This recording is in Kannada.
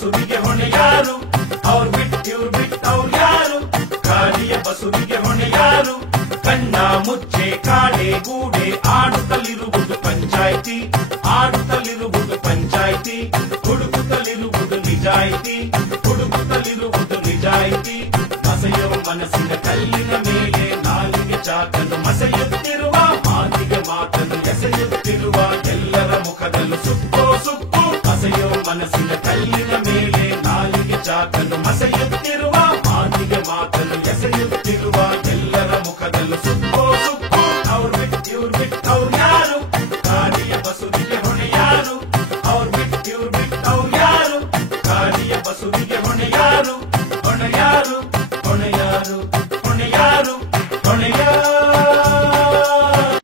ಬಸುವಿಗೆ ಹೊಣೆ ಯಾರು? ಅವ್ರು ಬಿಟ್ಟವ್ರು ಯಾರು? ಗಾಳಿಯ ಬಸುವಿಗೆ ಹೊಣೆ ಯಾರು? ಕಣ್ಣ ಮುಚ್ಚೆ ಕಾಡೆ ಗೂಡೆ ಆಡುತ್ತಲಿರುವುದು ಪಂಚಾಯ್ತಿ, ಆಡುತ್ತಲಿರುವುದು ಪಂಚಾಯ್ತಿ, ಹುಡುಕುತ್ತಲಿರುವುದು ನಿಜಾಯ್ತಿ, ಹುಡುಕುತ್ತಲಿರುವುದು ನಿಜಾಯ್ತಿ. ಮಸೆಯೋ ಮನಸ್ಸಿನ ಕಲ್ಲಿನ ಮೇಲೆ ನಾಲಿಗೆ ಚಾಕನ್ನು ಮಸೆಯುತ್ತಿರುವ ಮಾತಿಗೆ ಮಾತನ್ನು ಎಸೆಯುತ್ತಿರುವ ಎಲ್ಲರ ಮುಖದಲ್ಲೂ ಸುಕ್ಕೋ ಸುಕ್ಕು. ಮಸೆಯೋ ಮನಸ್ಸಿನ ಕಲ್ಲಿನ ಮೇಲೆ ನಾಲಿಗೆ ಚಾಕನ್ನು ಮಸೆಯುತ್ತಿರುವ ಮಾತಿಗೆ ಮಾತನ್ನು ಎಸೆಯುತ್ತಿರುವ